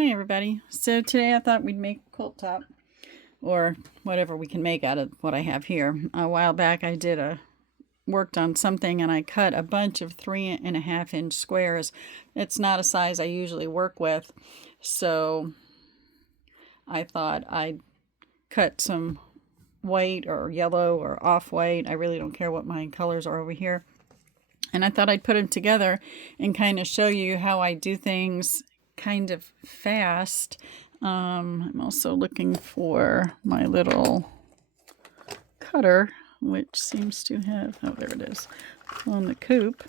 Hi everybody. So today I thought we'd make a quilt top, or whatever we can make out of what I have here. A while back I worked on something and I cut a bunch of 3.5-inch squares. It's not a size I usually work with, so I thought I'd cut some white or yellow or off-white. I really don't care what my colors are over here. And I thought I'd put them together and kind of show you how I do things kind of fast. I'm also looking for my little cutter, which seems to have, oh, there it is, on the coop.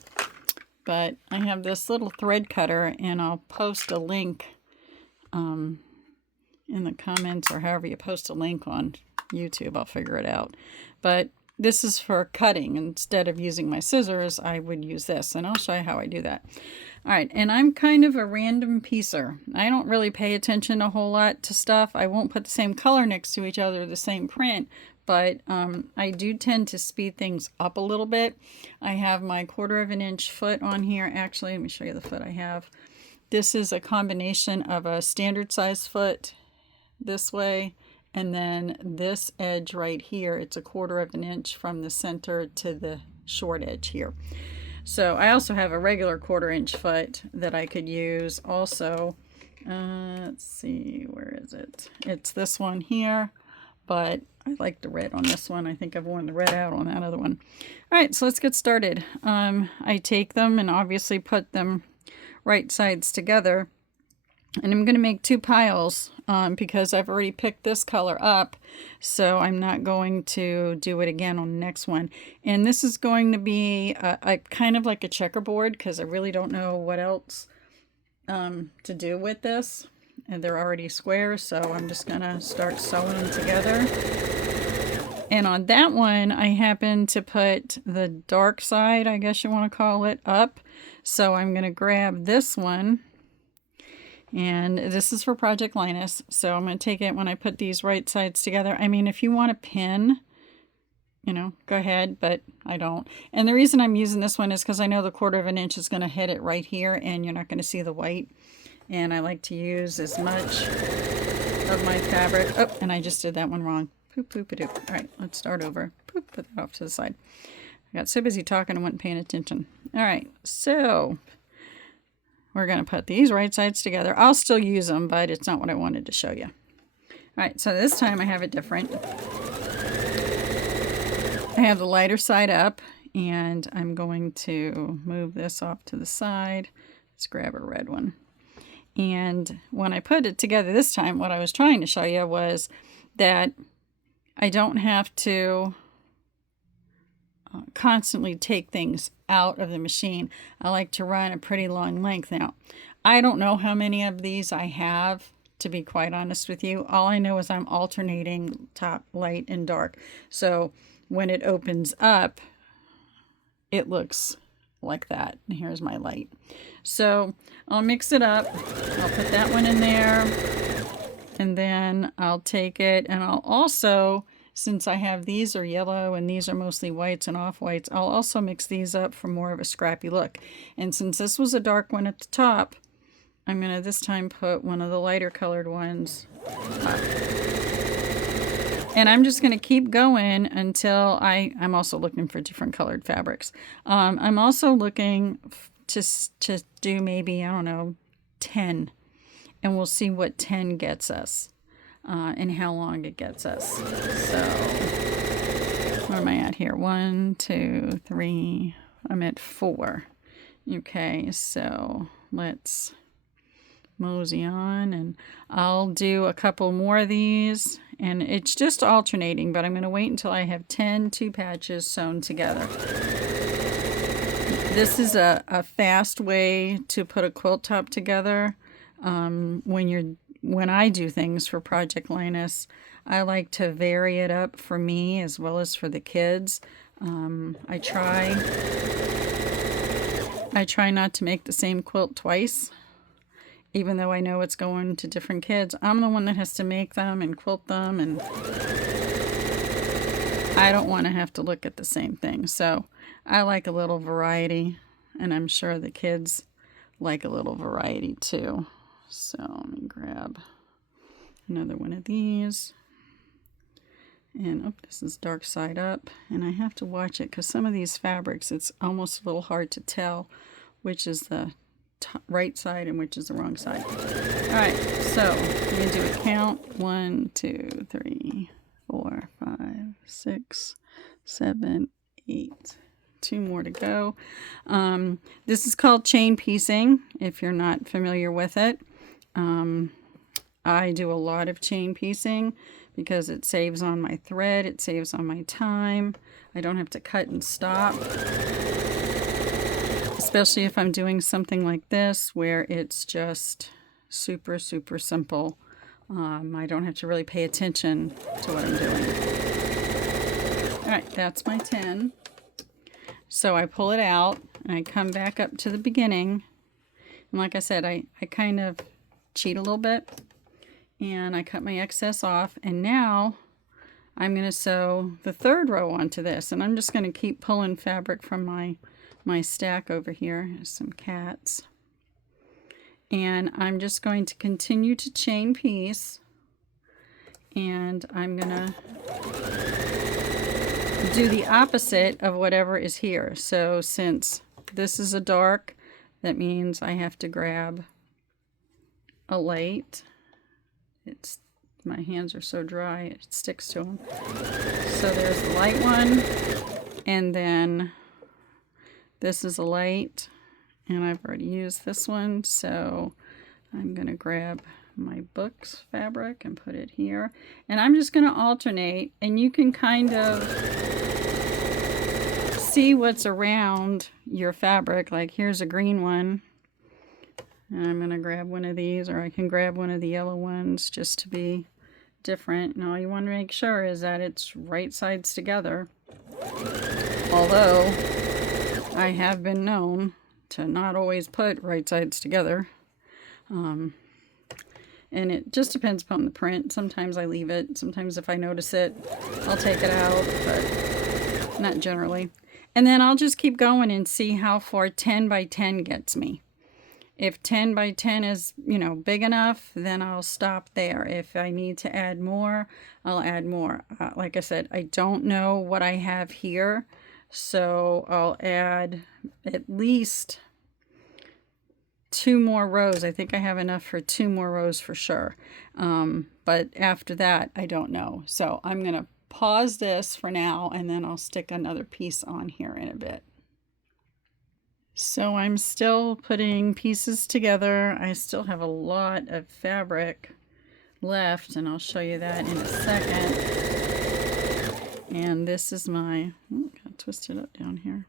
But I have this little thread cutter, and I'll post a link in the comments, or however you post a link on YouTube. I'll figure it out. But this is for cutting. Instead of using my scissors, I would use this, and I'll show you how I do that. All right, and I'm kind of a random piecer. I don't really pay attention a whole lot to stuff. I won't put the same color next to each other, the same print, but I do tend to speed things up a little bit. I have my 1/4-inch foot on here. Actually, let me show you the foot I have. This is a combination of a standard size foot this way, and then this edge right here, it's a 1/4-inch from the center to the short edge here. So I also have a regular 1/4-inch foot that I could use also. Let's see, where is it? It's this one here, but I like the red on this one. I think I've worn the red out on that other one. All right, so let's get started. I take them and obviously put them right sides together. And I'm going to make two piles because I've already picked this color up, so I'm not going to do it again on the next one. And this is going to be a kind of like a checkerboard, because I really don't know what else to do with this. And they're already squares, so I'm just going to start sewing them together. And on that one, I happen to put the dark side, I guess you want to call it, up. So I'm going to grab this one. And this is for Project Linus, so I'm going to take it when I put these right sides together. I mean, if you want to pin, you know, go ahead, but I don't. And the reason I'm using this one is because I know the 1/4-inch is going to hit it right here, and you're not going to see the white. And I like to use as much of my fabric. Oh, and I just did that one wrong. Poop, poop, a doop. All right, let's start over. Poop, put that off to the side. I got so busy talking and wasn't paying attention. All right, so we're going to put these right sides together. I'll still use them, but it's not what I wanted to show you. All right, so this time I have it different. I have the lighter side up, and I'm going to move this off to the side. Let's grab a red one. And when I put it together this time, what I was trying to show you was that I don't have to constantly take things out of the machine. I like to run a pretty long length. Now, I don't know how many of these I have, to be quite honest with you. All I know is I'm alternating top, light, and dark. So when it opens up, it looks like that. And here's my light. So I'll mix it up. I'll put that one in there, and then I'll take it, and I'll also, since I have these are yellow and these are mostly whites and off-whites, I'll also mix these up for more of a scrappy look. And since this was a dark one at the top, I'm going to this time put one of the lighter colored ones up. And I'm just going to keep going until I'm also looking for different colored fabrics. I'm also looking to do maybe, I don't know, 10. And we'll see what 10 gets us. And how long it gets us. So, where am I at here? 1, 2, 3. I'm at 4. Okay, so let's mosey on, and I'll do a couple more of these, and it's just alternating, but I'm going to wait until I have 10 two patches sewn together. This is a fast way to put a quilt top together. When I do things for Project Linus, I like to vary it up for me as well as for the kids. I try not to make the same quilt twice, even though I know it's going to different kids. I'm the one that has to make them and quilt them, and I don't want to have to look at the same thing. So I like a little variety, and I'm sure the kids like a little variety too. So let me grab another one of these. And oh, this is dark side up, and I have to watch it because some of these fabrics, it's almost a little hard to tell which is the right side and which is the wrong side. All right, so I'm going to do a count. 1, 2, 3, 4, 5, 6, 7, 8. 2 more to go. This is called chain piecing, if you're not familiar with it. I do a lot of chain piecing because it saves on my thread, it saves on my time. I don't have to cut and stop. Especially if I'm doing something like this where it's just super, super simple. I don't have to really pay attention to what I'm doing. All right, that's my 10. So I pull it out and I come back up to the beginning. And like I said, I kind of cheat a little bit. And I cut my excess off, and now I'm going to sew the 3rd row onto this, and I'm just going to keep pulling fabric from my stack over here. Some cats, and I'm just going to continue to chain piece, and I'm going to do the opposite of whatever is here. So since this is a dark, that means I have to grab a light. My hands are so dry, it sticks to them. So there's the light one, and then this is a light, and I've already used this one, so I'm going to grab my books fabric and put it here. And I'm just going to alternate, and you can kind of see what's around your fabric. Like here's a green one. And I'm going to grab one of these, or I can grab one of the yellow ones just to be different. And all you want to make sure is that it's right sides together. Although I have been known to not always put right sides together. And it just depends upon the print. Sometimes I leave it. Sometimes if I notice it, I'll take it out, but not generally. And then I'll just keep going and see how far 10 by 10 gets me. If 10 by 10 is, big enough, then I'll stop there. If I need to add more, I'll add more. Like I said, I don't know what I have here, so I'll add at least 2 more rows. I think I have enough for 2 more rows for sure. But after that, I don't know. So I'm going to pause this for now, and then I'll stick another piece on here in a bit. So I'm still putting pieces together. I still have a lot of fabric left, and I'll show you that in a second. And this is my, got twisted up down here.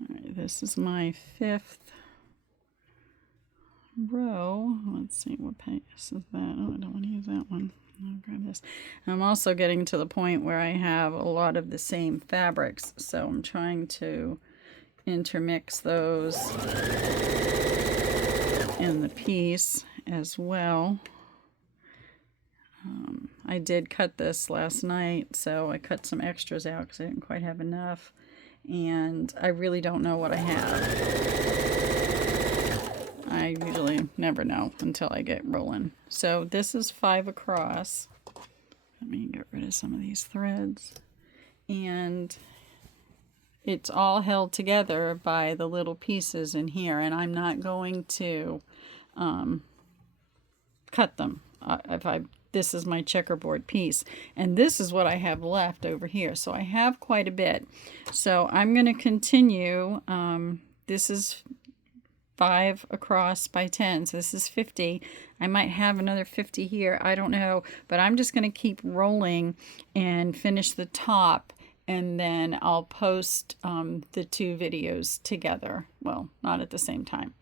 All right, this is my 5th row. Let's see, what piece is that? Oh, I don't want to use that one. I'll grab this. I'm also getting to the point where I have a lot of the same fabrics, so I'm trying to intermix those in the piece as well. I did cut this last night, so I cut some extras out because I didn't quite have enough, and I really don't know what I have. I usually never know until I get rolling. So this is 5 across. Let me get rid of some of these threads. And it's all held together by the little pieces in here. And I'm not going to cut them. This is my checkerboard piece. And this is what I have left over here. So I have quite a bit. So I'm going to continue. This is 5 across by 10, so this is 50. I might have another 50 here, I don't know, but I'm just going to keep rolling and finish the top, and then I'll post the 2 videos together. Well, not at the same time,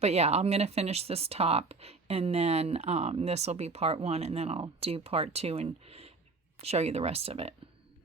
but yeah, I'm going to finish this top, and then this will be part 1, and then I'll do part 2 and show you the rest of it.